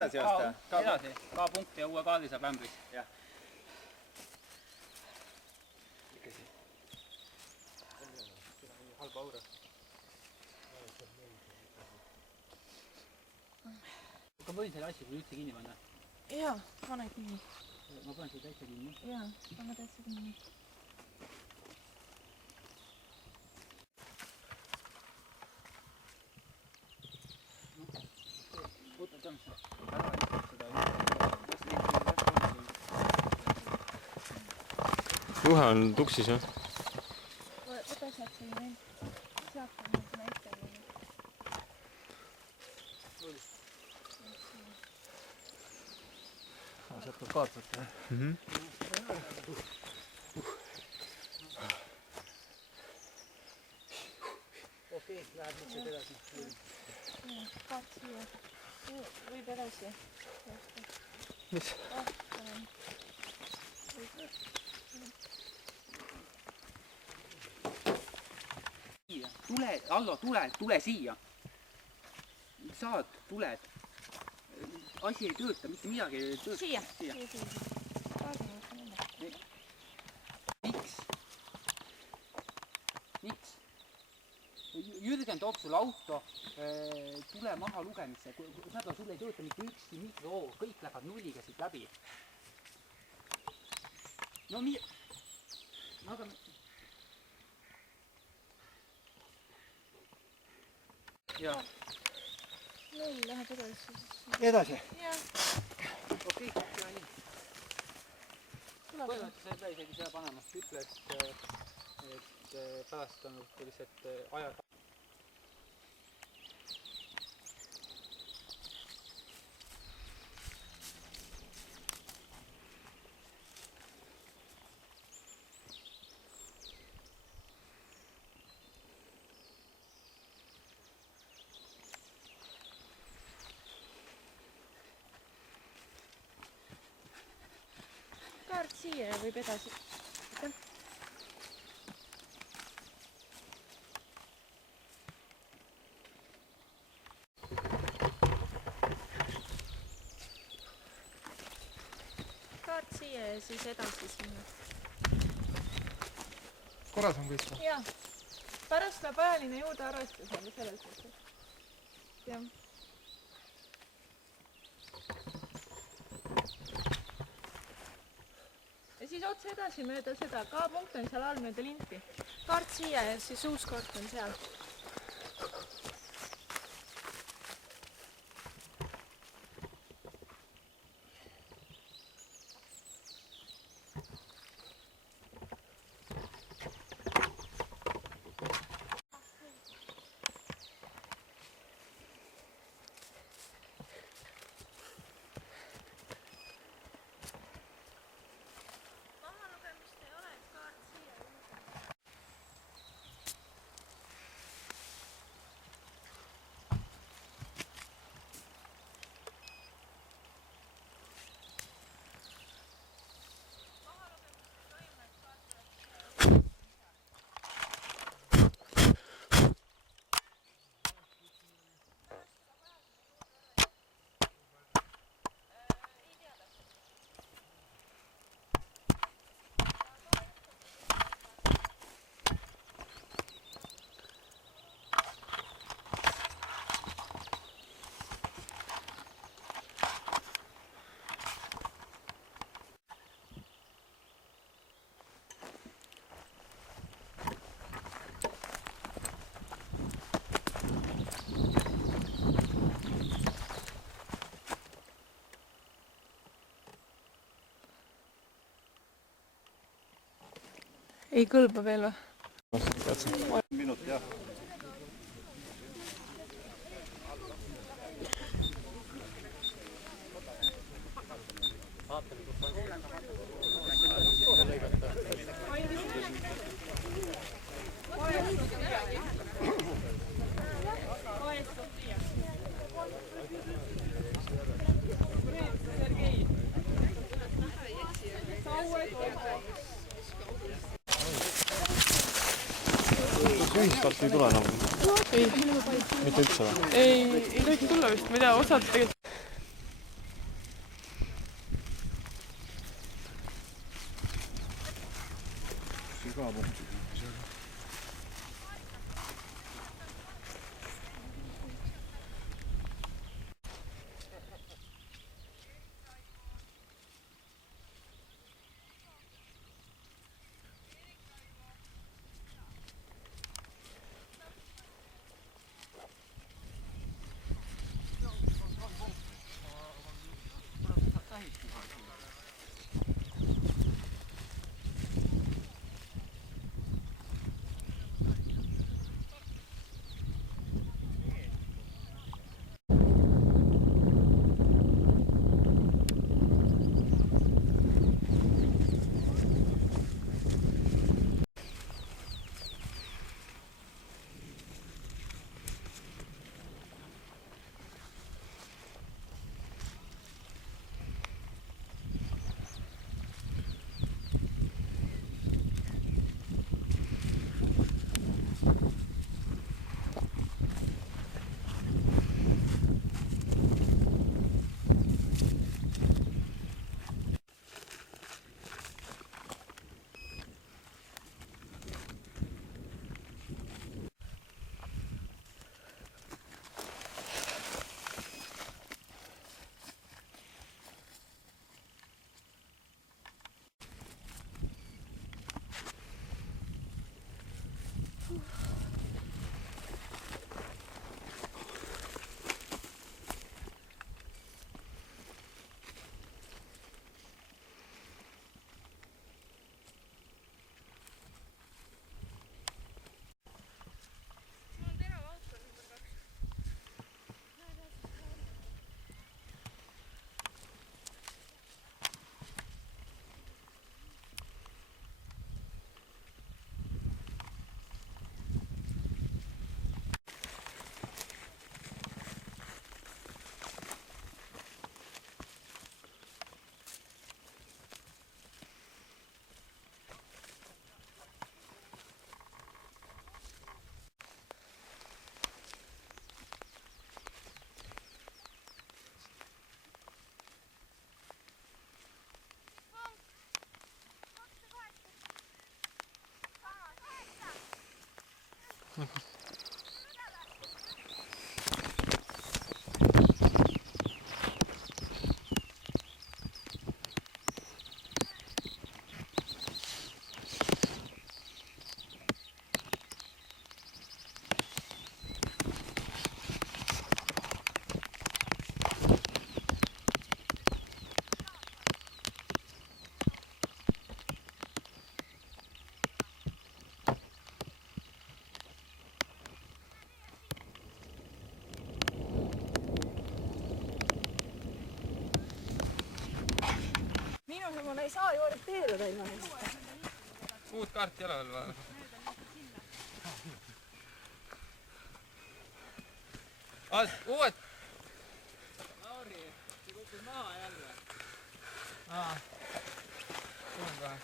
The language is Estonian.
Edasi, K-punkt ja uue kaardi saab ämbris. Halba aura. Ma võin selle asja kui üldse kinni panna? Jaa, pane kinni. Ma panen seda täitsa kinni? Jaa, pane täitsa kinni. Juhe on tuksis, jah? Võta sealt selline sealt on nagu näite. Sealt tuleb kaart võtta, jah? Okei, läheb nüüd sealt edasi. Kaart siia. Võib edasi. Mis? Tule, Allo, tule siia. Saad, tuled. Asi ei tööta, mitte midagi ei tööta. Siia. Miks? Jürgen toob sulle auto, tule maha lugemisse. Seda sul ei tööta mitte ükski mikro, kõik lähevad nulliga siit läbi. No mida? Aga... Jaa. Null läheb edasi. Edasi? Jah. Okei, hea nii. Põhimõtteliselt seda isegi seda panema. Ütle, et päästanud lihtsalt ajad. Kaart siia ja võib edasi. Kaart siia ja siis edasi sinna. Korras on kõik või? Jaa. Pärast läheb ajaline juurde arvestusele selles mõttes. Jah. Ja siis otse edasi mööda seda. K-punkt on seal all mööda linti. Kaart siia ja siis uus kaart on seal. Ei kõlba veel või? Minut, jah. Ühiskart ei tule enam? Ei. Mitte üldse või? Ei tohiks tulla vist, ma ei tea, osad tegelikult K-punkti. Minusugune ei saa ju orienteeruda ilma neist. Uut kaarti ei ole veel vaja. Uued! Lauri, see kukkus maha jälle. Tulen kohe.